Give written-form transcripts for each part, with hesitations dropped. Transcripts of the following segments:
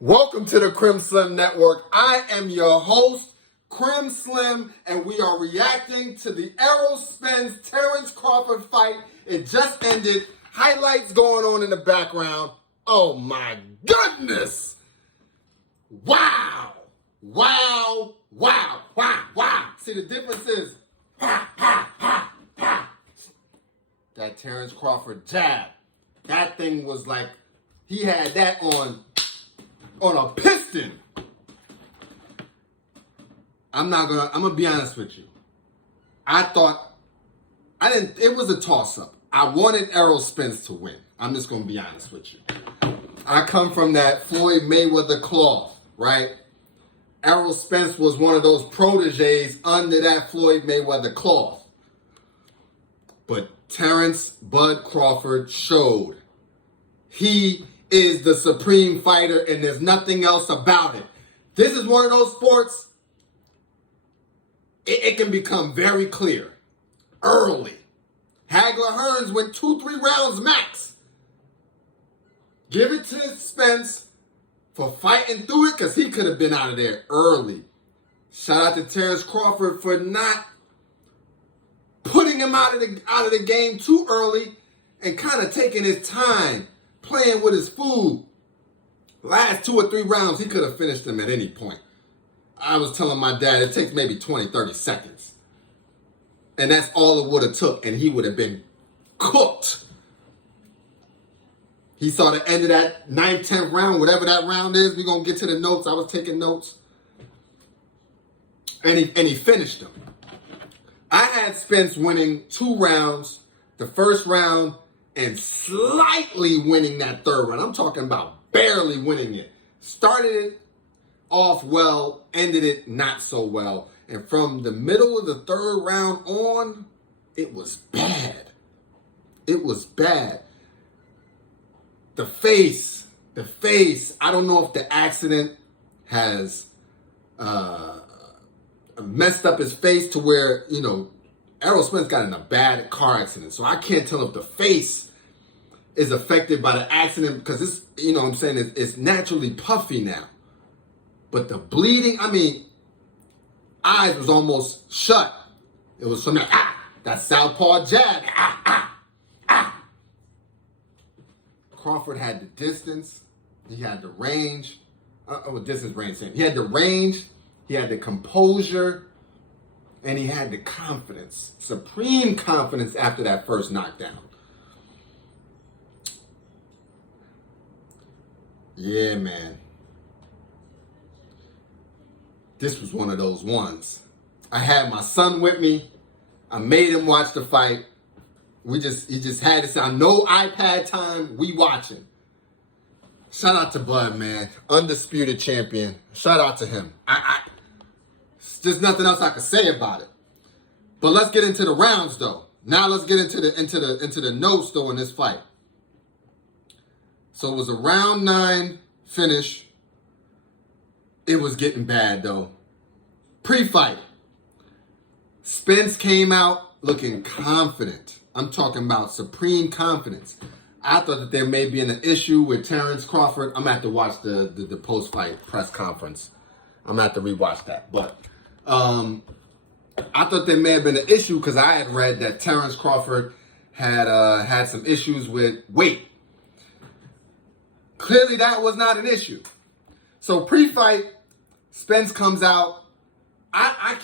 Welcome to the Crim Slim Network. I am your host, Crim Slim, and we are reacting to the Errol Spence Terrence Crawford fight. It just ended. Highlights going on in the background. Oh my goodness! Wow! Wow! Wow! Wow! Wow! See, the difference is that Terrence Crawford jab. That thing was like he had that on a piston. I'm gonna be honest with you. It was a toss-up. I wanted Errol Spence to win. I'm just gonna be honest with you. I come from that Floyd Mayweather cloth, right? Errol Spence was one of those proteges under that Floyd Mayweather cloth. But Terrence Bud Crawford showed he is the supreme fighter, and there's nothing else about it. This is one of those sports, it can become very clear early. Hagler Hearns went 2-3 rounds max. Give it to Spence for fighting through it, because he could have been out of there early. Shout out to Terrence Crawford for not putting him out of the game too early and kind of taking his time, playing with his food. Last 2 or 3 rounds, he could have finished him at any point. I was telling my dad it takes maybe 20, 30 seconds. And that's all it would have took, and he would have been cooked. He saw the end of that 9th, 10th round, whatever that round is. We're going to get to the notes. I was taking notes. And he finished him. I had Spence winning 2 rounds. The first round and slightly winning that 3rd round. I'm talking about barely winning it. Started it off well, ended it not so well. And from the middle of the 3rd round on, it was bad. It was bad. The face, I don't know if the accident has messed up his face to where, Errol Spence got in a bad car accident. So I can't tell if the face is affected by the accident, because it's, it's naturally puffy now. But the bleeding, eyes was almost shut. It was from that southpaw jab. Crawford had the distance. He had the range. Distance, range, same. He had the range. He had the composure. And he had the confidence. Supreme confidence after that first knockdown. Yeah, man. This was one of those ones. I had my son with me. I made him watch the fight. He just had this on no iPad time. We watching. Shout out to Bud, man. Undisputed champion. Shout out to him. There's nothing else I can say about it. But let's get into the rounds, though. Now let's get into the notes, though, in this fight. So it was a round 9 finish. It was getting bad, though. Pre-fight, Spence came out looking confident. I'm talking about supreme confidence. I thought that there may be an issue with Terrence Crawford. I'm going to have to watch the post-fight press conference. I'm going to have to rewatch that. But I thought there may have been an issue because I had read that Terrence Crawford had some issues with weight. Clearly, that was not an issue. So pre-fight, Spence comes out. I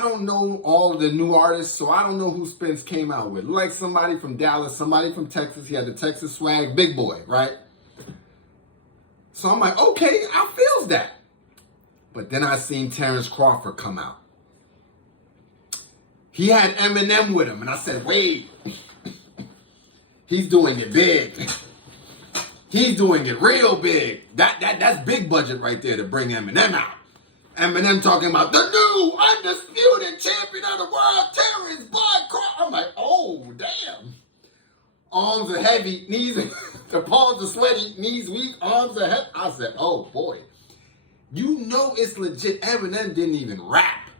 don't know all of the new artists, so I don't know who Spence came out with. Like somebody from Dallas, somebody from Texas. He had the Texas swag, big boy, right? So I'm like, okay, I feels that. But then I seen Terrence Crawford come out. He had Eminem with him, and I said, wait, he's doing it big. He's doing it real big. That's big budget right there to bring Eminem out. Eminem talking about the new undisputed champion of the world, Terrence Bud Crawford. I'm like, oh, damn. Arms are heavy, knees, the palms are sweaty, knees weak, arms are heavy. I said, oh, boy. It's legit. Eminem didn't even rap.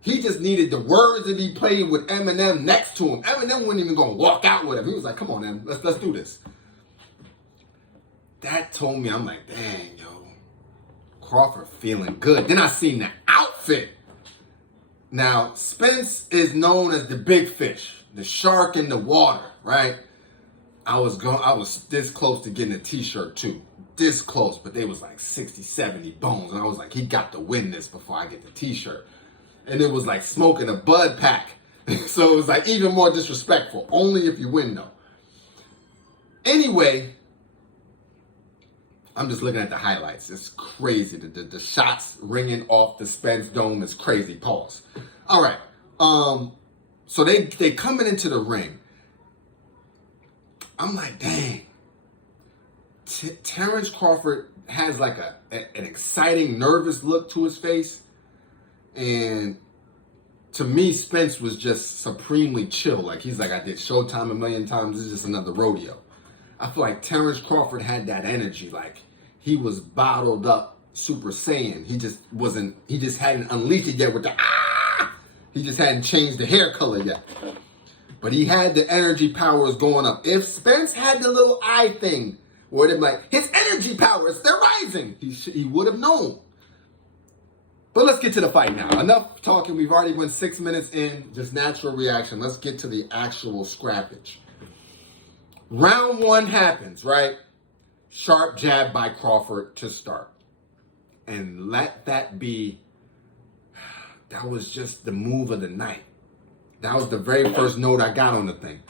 He just needed the words to be played with Eminem next to him. Eminem wasn't even going to walk out with him. He was like, come on, man, let's do this. that told me, I'm like, dang, yo, Crawford feeling good. Then I seen the outfit. Now, Spence is known as the big fish, the shark in the water, right? I was this close to getting a t-shirt too. This close, but they was like 60, 70 bones. And I was like, he got to win this before I get the t-shirt. And it was like smoking a bud pack. So it was like even more disrespectful. Only if you win though. Anyway, I'm just looking at the highlights. It's crazy. The shots ringing off the Spence Dome is crazy. Pause. All right. So they coming into the ring. I'm like, dang. Terrence Crawford has like an exciting, nervous look to his face. And to me, Spence was just supremely chill. Like, he's like, I did Showtime a million times. This is just another rodeo. I feel like Terrence Crawford had that energy. Like, he was bottled up Super Saiyan. He just hadn't unleashed it yet with the He just hadn't changed the hair color yet. But he had the energy powers going up. If Spence had the little eye thing, where they're like, his energy powers, they're rising, he would have known. But let's get to the fight now. Enough talking. We've already went 6 minutes in. Just natural reaction. Let's get to the actual scrappage. Round one happens, right? Sharp jab by Crawford to start. And let that be, that was just the move of the night. That was the very first note I got on the thing.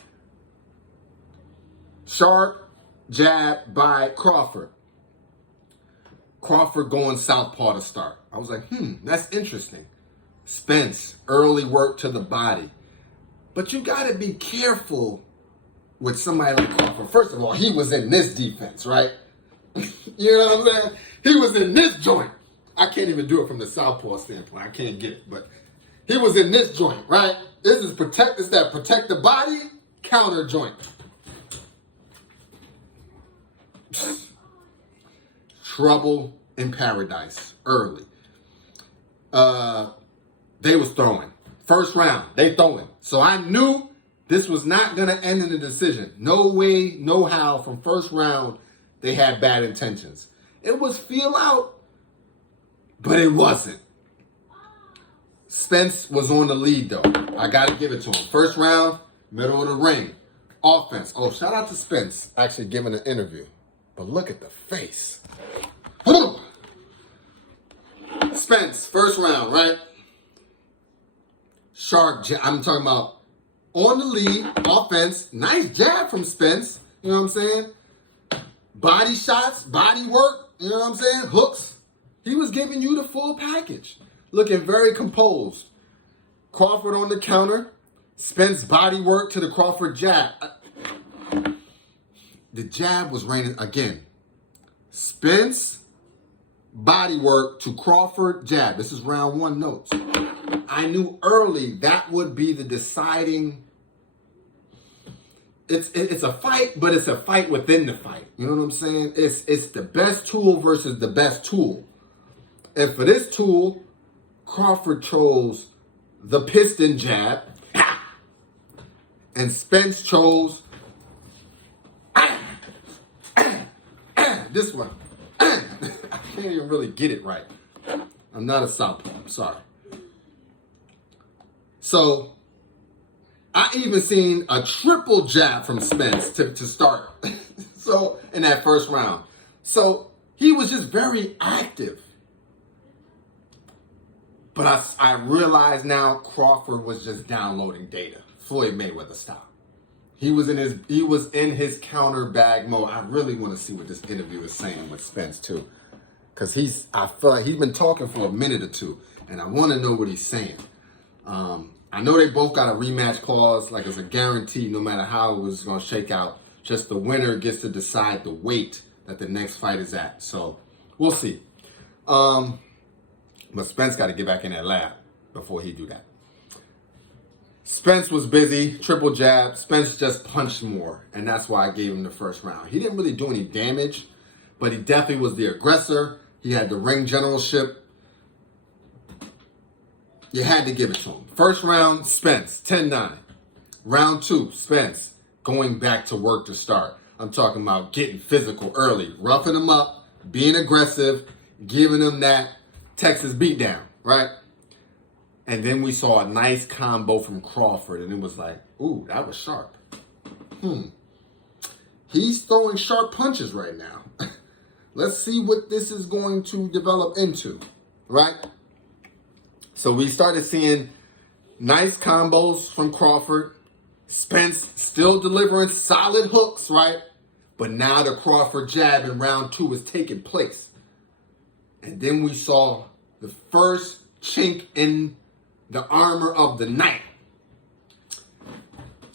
Sharp jab by Crawford. Crawford going southpaw to start. I was like, that's interesting. Spence, early work to the body. But you got to be careful with somebody like Crawford. First of all, he was in this defense, right? You know what I'm saying? He was in this joint. I can't even do it from the southpaw standpoint. I can't get it. But he was in this joint, right? This is that protect the body counter joint. Trouble in paradise early. They was throwing. First round, they throwing. So I knew this was not going to end in a decision. No way, no how. From first round, they had bad intentions. It was feel out, but it wasn't. Spence was on the lead, though. I got to give it to him. First round, middle of the ring. Offense. Oh, shout out to Spence actually giving an interview. But look at the face. Spence, first round, right? Sharp jab. I'm talking about on the lead, offense. Nice jab from Spence. You know what I'm saying? Body shots, body work. You know what I'm saying? Hooks. He was giving you the full package. Looking very composed. Crawford on the counter. Spence body work to the Crawford jab. The jab was raining again. Spence body work to Crawford jab. This is round one notes. I knew early that would be the deciding. It's a fight, but it's a fight within the fight. You know what I'm saying? It's the best tool versus the best tool. And for this tool, Crawford chose the piston jab, and Spence chose this one. I can't even really get it right. I'm not a southpaw. I'm sorry. So I even seen a triple jab from Spence to start. So in that first round. So he was just very active. But I realize now Crawford was just downloading data. Floyd Mayweather style. He was in his counter bag mode. I really want to see what this interview is saying with Spence too. Because I feel like he's been talking for a minute or two. And I want to know what he's saying. I know they both got a rematch clause. Like it's a guarantee no matter how it was going to shake out. Just the winner gets to decide the weight that the next fight is at. So we'll see. But Spence got to get back in that lab before he do that. Spence was busy, triple jab. Spence just punched more, and that's why I gave him the first round. He didn't really do any damage, but he definitely was the aggressor. He had the ring generalship. You had to give it to him. First round, Spence, 10-9. Round two, Spence, going back to work to start. I'm talking about getting physical early, roughing them up, being aggressive, giving them that Texas beatdown, right? And then we saw a nice combo from Crawford, and it was like, ooh, that was sharp. He's throwing sharp punches right now. Let's see what this is going to develop into, right? So we started seeing nice combos from Crawford. Spence still delivering solid hooks, right? But now the Crawford jab in round 2 is taking place. And then we saw the first chink in the armor of the night.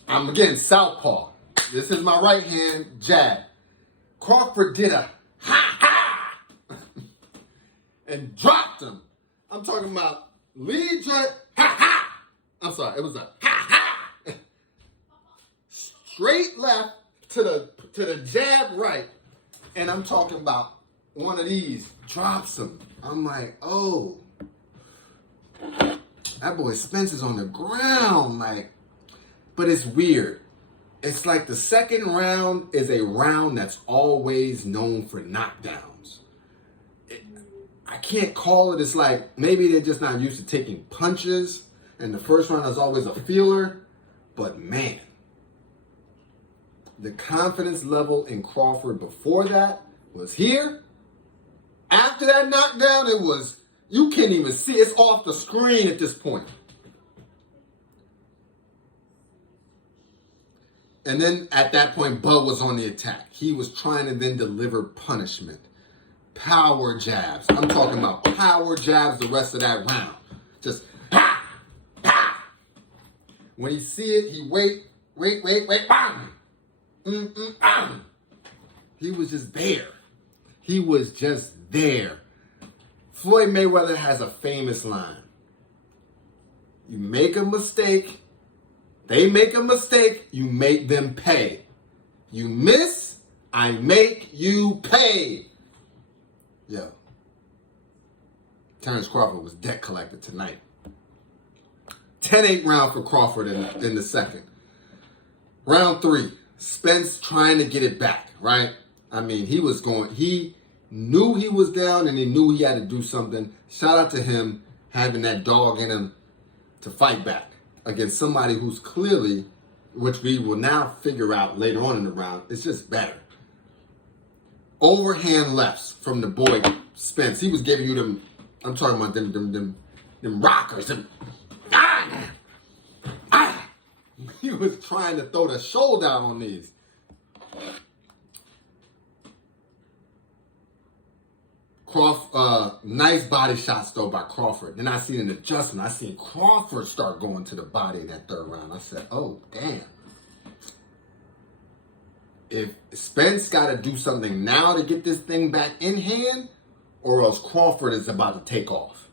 I'm again southpaw. This is my right hand jab. Crawford did a ha and dropped him. I'm talking about lead jab, ha. I'm sorry, it was a ha. Straight left to the jab right. And I'm talking about one of these drops him. I'm like, oh, that boy Spence is on the ground, like, but it's weird. It's like the second round is a round that's always known for knockdowns. I can't call it. It's like maybe they're just not used to taking punches, and the first round is always a feeler. But man, the confidence level in Crawford before that was here. After that knockdown, it was, you can't even see. It's off the screen at this point. And then at that point, Bud was on the attack. He was trying to then deliver punishment. Power jabs. I'm talking about power jabs the rest of that round. Just ha, ha. When he see it, he wait, bang. Bang. He was just there. He was just there. Floyd Mayweather has a famous line. You make a mistake, they make a mistake, you make them pay. You miss, I make you pay. Yo, Terrence Crawford was debt collector tonight. 10-8 round for Crawford in the second. Round 3, Spence trying to get it back, right? I mean, he knew he was down and he knew he had to do something. Shout out to him having that dog in him to fight back against somebody who's clearly, which we will now figure out later on in the round, it's just better. Overhand lefts from the boy Spence. He was giving you them, I'm talking about them rockers. He was trying to throw the shoulder out on these. Nice body shots though by Crawford. Then I seen an adjustment. I seen Crawford start going to the body in that third round. I said, oh, damn. If Spence got to do something now to get this thing back in hand, or else Crawford is about to take off.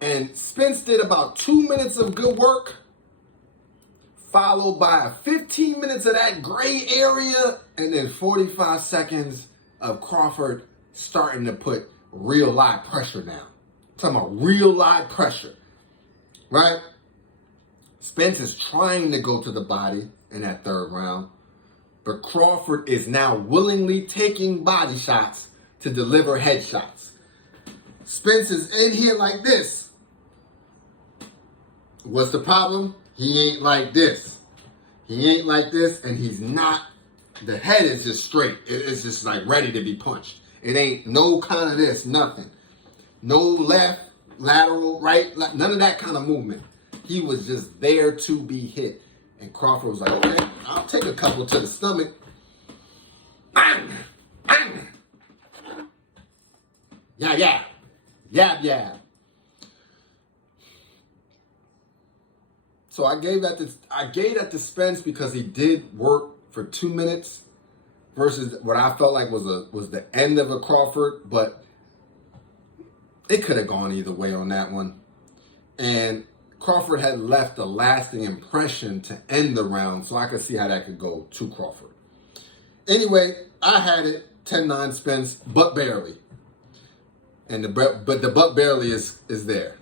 And Spence did about 2 minutes of good work, followed by 15 minutes of that gray area, and then 45 seconds of Crawford starting to put real live pressure now. I'm talking about real live pressure, right? Spence is trying to go to the body in that third round, but Crawford is now willingly taking body shots to deliver headshots. Spence is in here like this. What's the problem? He ain't like this. He ain't like this, and he's not. The head is just straight. It's just like ready to be punched. It ain't no kind of this, nothing. No left, lateral, right, none of that kind of movement. He was just there to be hit. And Crawford was like, okay, I'll take a couple to the stomach. Bang! Bang! Yeah. Yab. So I gave that to Spence because he did work for 2 minutes versus what I felt like was the end of a Crawford, but it could have gone either way on that one. And Crawford had left a lasting impression to end the round, so I could see how that could go to Crawford. Anyway, I had it 10-9 Spence, but barely. And but the but barely is there.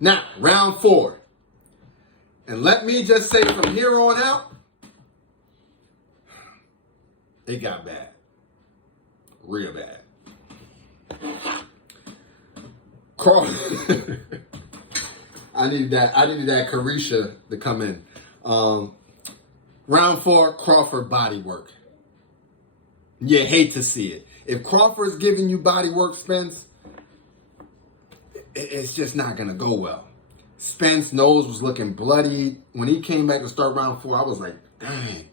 Now, round 4. And let me just say from here on out, it got bad. Real bad. Crawford. I needed that Carisha to come in. Round 4, Crawford body work. You hate to see it. If Crawford's giving you body work, Spence, it's just not going to go well. Spence's nose was looking bloody. When he came back to start round 4, I was like, dang,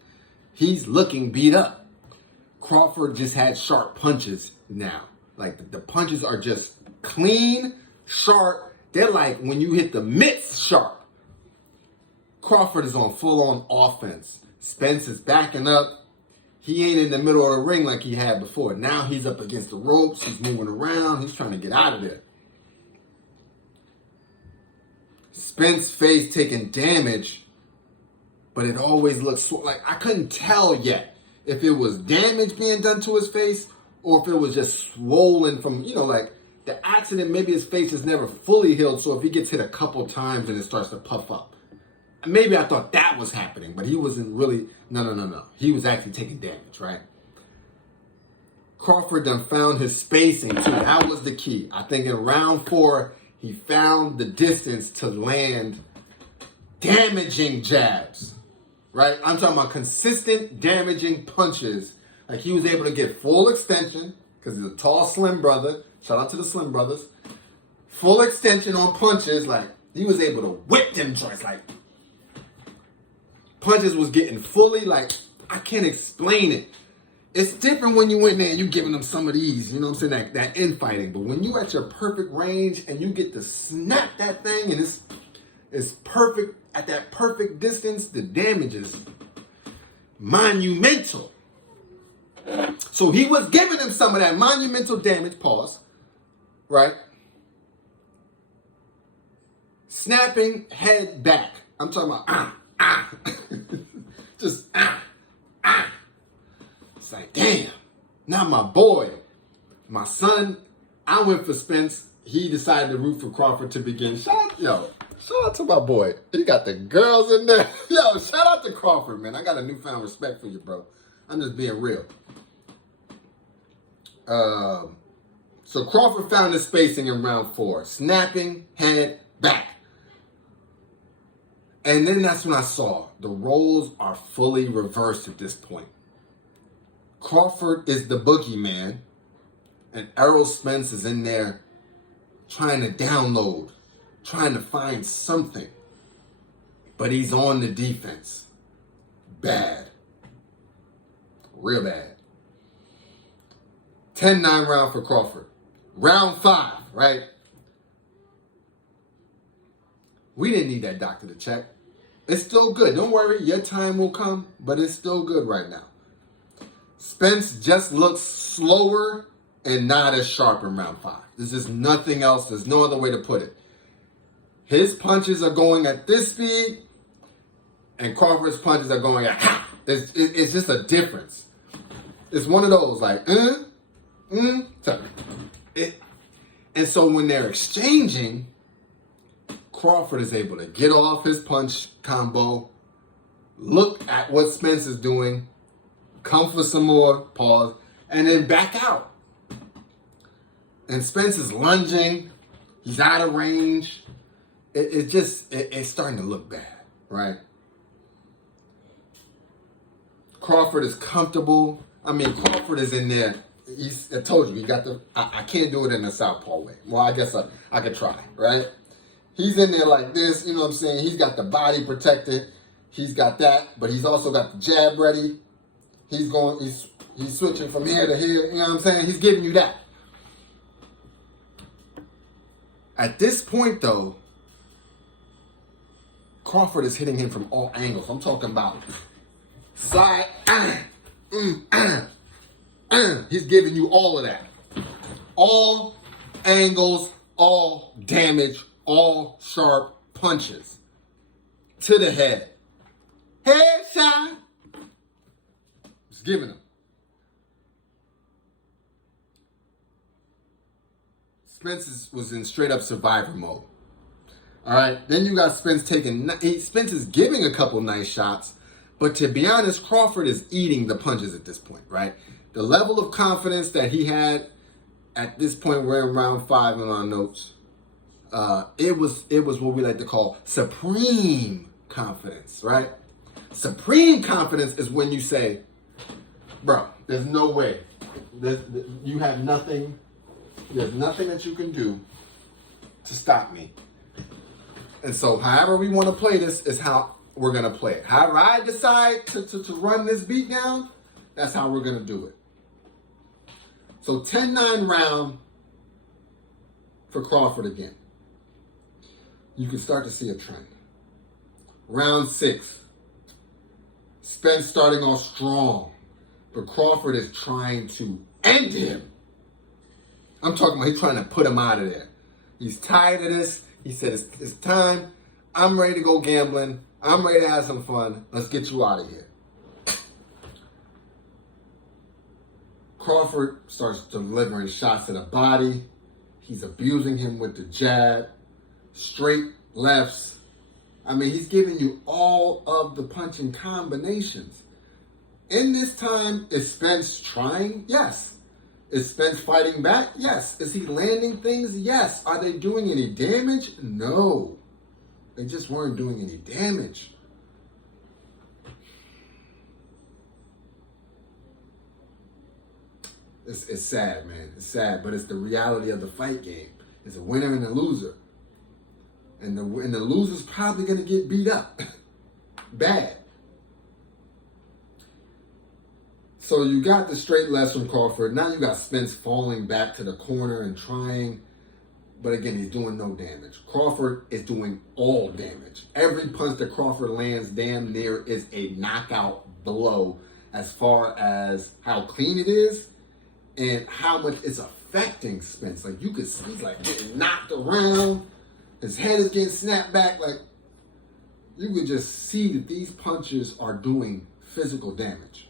he's looking beat up. Crawford just had sharp punches now. Like the punches are just clean, sharp. They're like when you hit the mitts sharp. Crawford is on full-on offense. Spence is backing up. He ain't in the middle of the ring like he had before. Now he's up against the ropes. He's moving around. He's trying to get out of there. Spence's face taking damage, but it always looks like I couldn't tell yet if it was damage being done to his face or if it was just swollen from, like the accident. Maybe his face is never fully healed, so if he gets hit a couple times and it starts to puff up. Maybe I thought that was happening, but he wasn't really. No. He was actually taking damage, right? Crawford done found his spacing too. That was the key. I think in round 4, he found the distance to land damaging jabs, right? I'm talking about consistent damaging punches. Like he was able to get full extension because he's a tall, slim brother. Shout out to the Slim Brothers. Full extension on punches. Like he was able to whip them joints. Like punches was getting fully, like, I can't explain it. It's different when you in there and you giving them some of these, you know what I'm saying, that infighting. But when you at your perfect range and you get to snap that thing and it's perfect, at that perfect distance, the damage is monumental. So he was giving him some of that monumental damage, pause, right? Snapping head back. I'm talking about, just, It's like, damn, not my boy. My son, I went for Spence. He decided to root for Crawford to begin. Shout out to my boy. He got the girls in there. Yo, shout out to Crawford, man. I got a newfound respect for you, bro. I'm just being real. So Crawford found his spacing in round 4. Snapping, head, back. And then that's when I saw the roles are fully reversed at this point. Crawford is the boogeyman, and Errol Spence is in there trying to download, trying to find something. But he's on the defense. Bad. Real bad. 10-9 round for Crawford. Round 5, right? We didn't need that doctor to check. It's still good. Don't worry, your time will come, but it's still good right now. Spence just looks slower and not as sharp in round 5. There's just nothing else. There's no other way to put it. His punches are going at this speed, and Crawford's punches are going at ha! It's just a difference. It's one of those like, and so when they're exchanging, Crawford is able to get off his punch combo, look at what Spence is doing, come for some more, pause, and then back out. And Spence is lunging. He's out of range. It's starting to look bad, right? Crawford is comfortable. I mean, Crawford is in there. I told you, he got I can't do it in the southpaw way. Well, I guess I could try, right? He's in there like this, you know what I'm saying? He's got the body protected. He's got that, but he's also got the jab ready. He's switching from here to here, you know what I'm saying? He's giving you that. At this point, though, Crawford is hitting him from all angles. I'm talking about side, he's giving you all of that. All angles, all damage, all sharp punches to the head. Headshot. Just giving him. Spence was in straight up survivor mode. All right. Then you got Spence Spence is giving a couple nice shots, But to be honest, Crawford is eating the punches at this point, right? The level of confidence that he had at this point, we're in round 5 in our notes. It was what we like to call supreme confidence, right? Supreme confidence is when you say, bro, there's no way. You have nothing. There's nothing that you can do to stop me. And so however we want to play this is how we're going to play it. However I decide to run this beat down, that's how we're going to do it. So 10-9 round for Crawford again. You can start to see a trend. Round 6. Spence starting off strong, but Crawford is trying to end him. I'm talking about he's trying to put him out of there. He's tired of this. He said, it's time. I'm ready to go gambling. I'm ready to have some fun. Let's get you out of here. Crawford starts delivering shots to the body. He's abusing him with the jab, straight lefts. I mean, he's giving you all of the punching combinations. In this time, is Spence trying? Yes. Is Spence fighting back? Yes. Is he landing things? Yes. Are they doing any damage? No. They just weren't doing any damage. It's sad, man. It's sad, but it's the reality of the fight game. It's a winner and a loser. And the loser's probably going to get beat up. Bad. So you got the straight lefts from Crawford. Now you got Spence falling back to the corner and trying. But again, he's doing no damage. Crawford is doing all damage. Every punch that Crawford lands damn near is a knockout blow as far as how clean it is and how much it's affecting Spence. Like, you could see he's like getting knocked around. His head is getting snapped back. Like, you could just see that these punches are doing physical damage.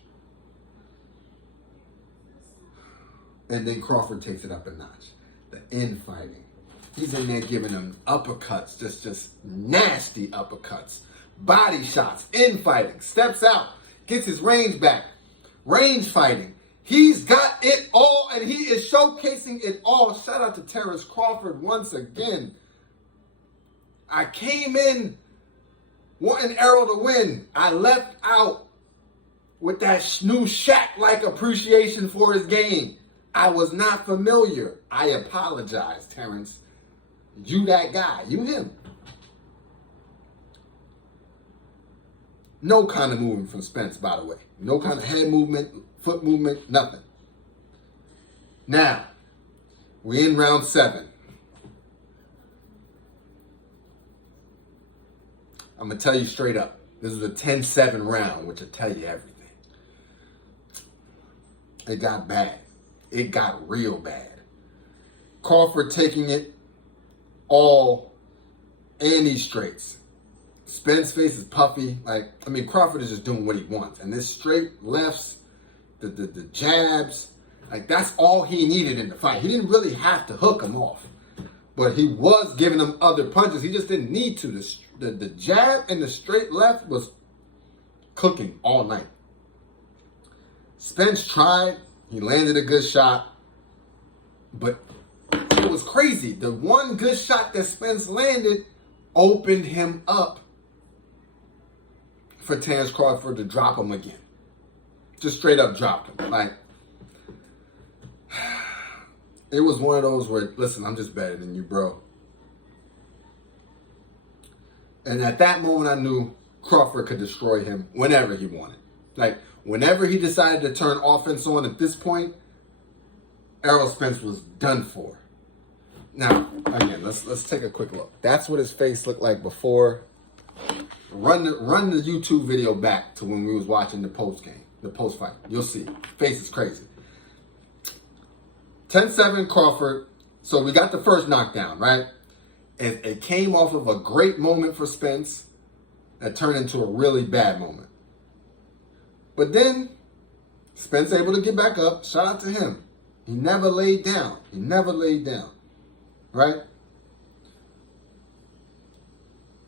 And then Crawford takes it up a notch. The infighting. He's in there giving him uppercuts, just nasty uppercuts. Body shots, infighting, steps out, gets his range back. Range fighting. He's got it all, and he is showcasing it all. Shout out to Terrence Crawford once again. I came in wanting Errol to win. I left out with that new Shaq-like appreciation for his game. I was not familiar. I apologize, Terrence. You that guy. You him. No kind of movement from Spence, by the way. No kind of head movement, foot movement, nothing. Now, we're in round 7. I'm going to tell you straight up. This is a 10-7 round, which will tell you everything. It got bad. It got real bad. Crawford taking it all and these straights. Spence's face is puffy. Crawford is just doing what he wants. And this straight lefts, the jabs, that's all he needed in the fight. He didn't really have to hook him off. But he was giving him other punches. He just didn't need to. The jab and the straight left was cooking all night. Spence tried. He landed a good shot. But it was crazy. The one good shot that Spence landed opened him up for Terrence Crawford to drop him again. Just straight up dropped him. It was one of those where, listen, I'm just better than you, bro. And at that moment, I knew Crawford could destroy him whenever he wanted. Whenever he decided to turn offense on at this point, Errol Spence was done for. Now, again, let's take a quick look. That's what his face looked like before. Run the YouTube video back to when we was watching the post fight. You'll see. Face is crazy. 10-7 Crawford. So we got the first knockdown, right? It came off of a great moment for Spence that turned into a really bad moment. But then Spence able to get back up. Shout out to him. He never laid down. Right?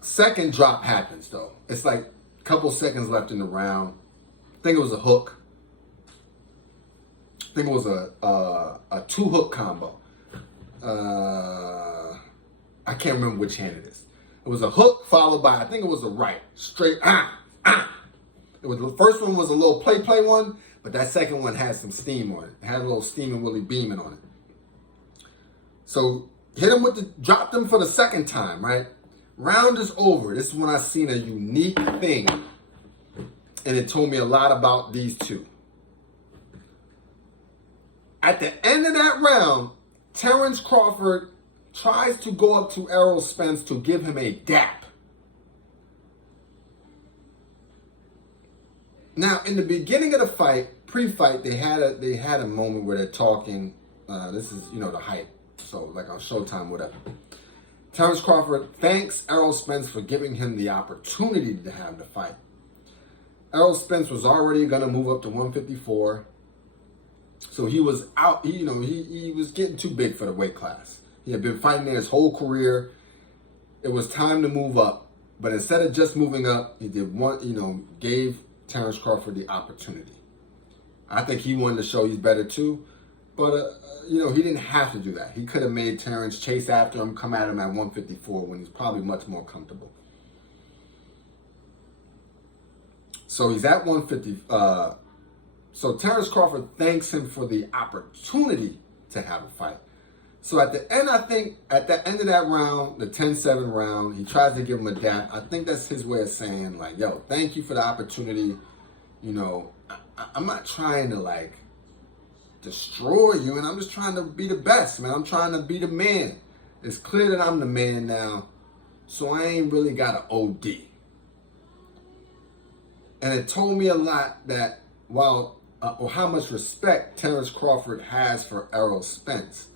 Second drop happens, though. It's like Couple seconds left in the round. I think it was a hook. I think it was a 2-hook combo. I can't remember which hand it is. It was a hook followed by, I think it was a right. Straight, It was, the first one was a little play one, but that second one had some steam on it. It had a little steam and Willie beaming on it. So hit him dropped him for the second time, right? Round is over. This is when I seen a unique thing. And it told me a lot about these two. At the end of that round, Terrence Crawford tries to go up to Errol Spence to give him a dap. Now, in the beginning of the fight, pre-fight, they had a moment where they're talking. This is, the hype. So, like on Showtime, whatever. Terrence Crawford thanks Errol Spence for giving him the opportunity to have the fight. Errol Spence was already going to move up to 154. So he was out, he was getting too big for the weight class. He had been fighting there his whole career. It was time to move up. But instead of just moving up, he gave Terrence Crawford the opportunity. I think he wanted to show he's better too. But, he didn't have to do that. He could have made Terrence chase after him, come at him at 154 when he's probably much more comfortable. So he's at 150. So Terrence Crawford thanks him for the opportunity to have a fight. So at the end, I think, at the end of that round, the 10-7 round, he tries to give him a dap. I think that's his way of saying, like, yo, thank you for the opportunity. I'm not trying to, destroy you, and I'm just trying to be the best, man. I'm trying to be the man. It's clear that I'm the man now, so I ain't really got an OD. And it told me a lot that or how much respect Terrence Crawford has for Errol Spence.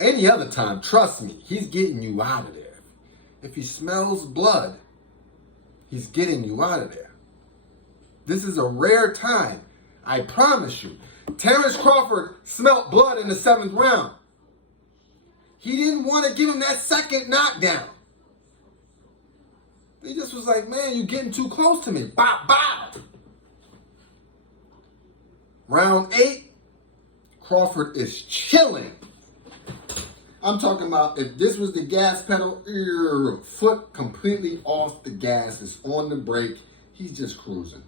Any other time, trust me, he's getting you out of there. If he smells blood, he's getting you out of there. This is a rare time. I promise you. Terrence Crawford smelt blood in the 7th round. He didn't want to give him that second knockdown. He just was like, man, you're getting too close to me. Bow, bow. Round 8, Crawford is chilling. I'm talking about if this was the gas pedal, foot completely off the gas, it's on the brake, he's just cruising.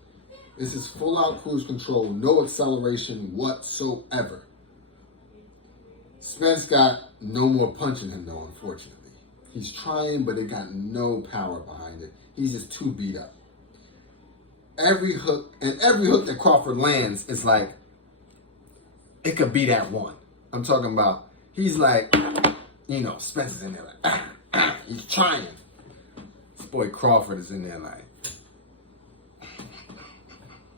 This is full out cruise control, no acceleration whatsoever. Spence got no more punch in him though, unfortunately. He's trying, but it got no power behind it. He's just too beat up. Every hook that Crawford lands is like, it could be that one. I'm talking about, he's like, Spence is in there like, he's trying. This boy Crawford is in there like,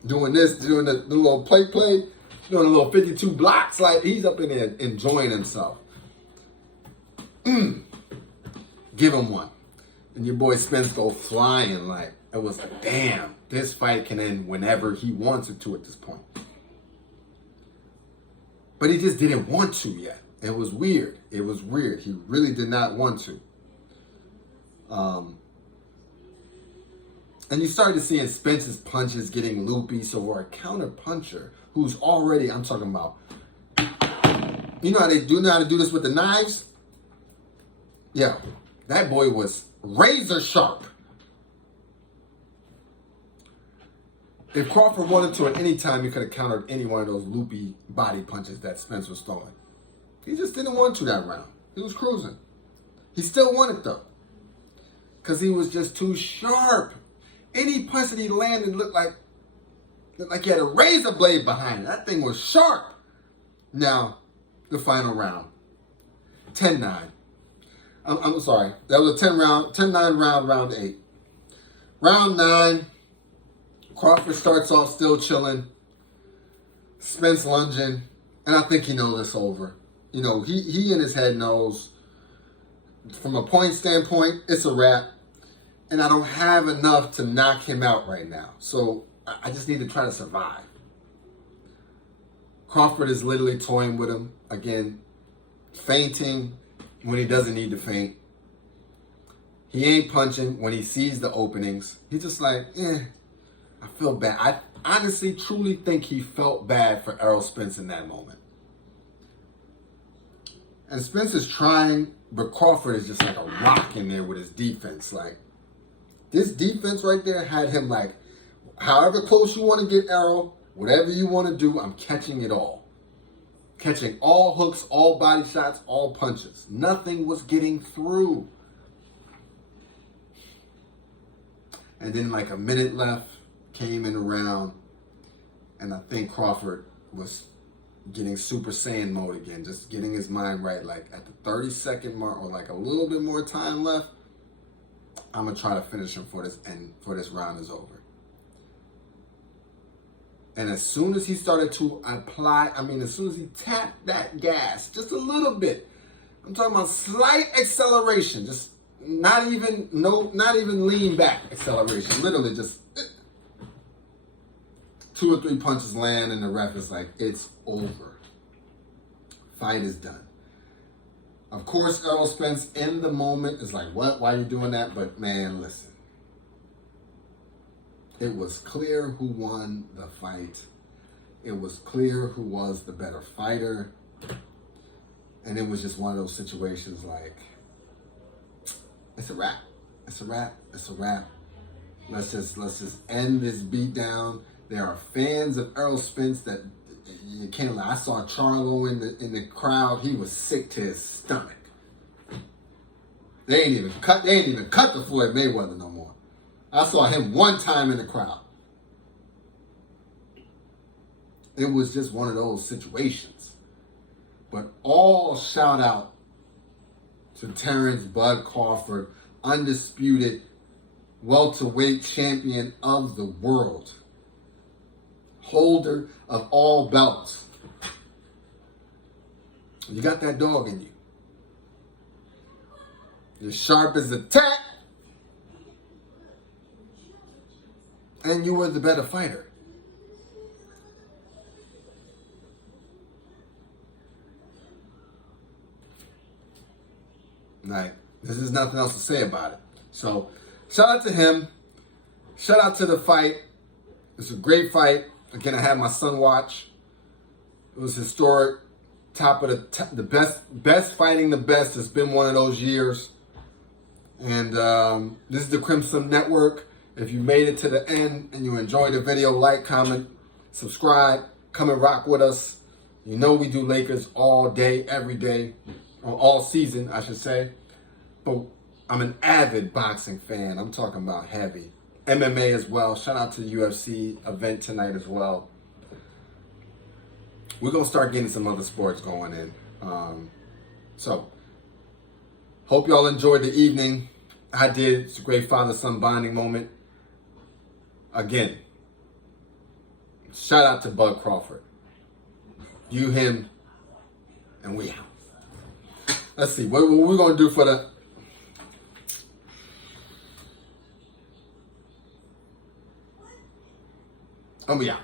doing this, doing the little play, doing a little 52 blocks, like he's up in there enjoying himself. Give him one. And your boy Spence go flying like, it was like, damn, this fight can end whenever he wants it to at this point. But he just didn't want to yet. It was weird. He really did not want to. And you started seeing Spence's punches getting loopy. So for a counter puncher who's already, I'm talking about, you know how they do know how to do this with the knives? Yeah, that boy was razor sharp. If Crawford wanted to at any time, he could have countered any one of those loopy body punches that Spence was throwing. He just didn't want to that round. He was cruising. He still won it though. Because he was just too sharp. Any punch that he landed looked like he had a razor blade behind it. That thing was sharp. Now, the final round. 10-9. I'm sorry. That was a 10-9 round, round 8. Round 9. Crawford starts off still chilling. Spence lunging. And I think he knows it's over. He in his head knows from a point standpoint, it's a wrap. And I don't have enough to knock him out right now. So I just need to try to survive. Crawford is literally toying with him. Again, feinting when he doesn't need to feint. He ain't punching when he sees the openings. He's just like, I feel bad. I honestly, truly think he felt bad for Errol Spence in that moment. And Spence is trying, but Crawford is just like a rock in there with his defense. Like, this defense right there had him like, however close you want to get Errol, whatever you want to do, I'm catching it all. Catching all hooks, all body shots, all punches. Nothing was getting through. And then like a minute left, came in around, and I think Crawford was getting Super Saiyan mode again, just getting his mind right. Like at the 30-second mark or like a little bit more time left, I'm going to try to finish him for this round is over. And as soon as he started to as soon as he tapped that gas, just a little bit, I'm talking about slight acceleration, just not even lean back acceleration, literally just 2 or 3 punches land and the ref is like, it's over. Fight is done. Of course, Errol Spence in the moment is like, what? Why are you doing that? But man, listen. It was clear who won the fight. It was clear who was the better fighter. And it was just one of those situations like, it's a wrap. It's a wrap. It's a wrap. Let's just end this beatdown. There are fans of Errol Spence that you can't lie. I saw Charlo in the crowd. He was sick to his stomach. They ain't even cut the Floyd Mayweather no more. I saw him one time in the crowd. It was just one of those situations. But all shout out to Terrence Bud Crawford, undisputed welterweight champion of the world. Holder of all belts. You got that dog in you. You're sharp as a tack. And you were the better fighter. Like, there's nothing else to say about it. So, shout out to him. Shout out to the fight. It's a great fight. Again, I had my son watch. It was historic. Top of the best fighting the best. It's been one of those years. And this is the Crimson Network. If you made it to the end and you enjoyed the video, like, comment, subscribe, come and rock with us. You know we do Lakers all day, every day, or all season, I should say. But I'm an avid boxing fan. I'm talking about heavy. MMA as well. Shout out to the UFC event tonight as well. We're going to start getting some other sports going in. So, hope y'all enjoyed the evening. I did. It's a great father-son bonding moment. Again, shout out to Bud Crawford. You, him, and we out. Let's see. What we're going to do for the... And we out.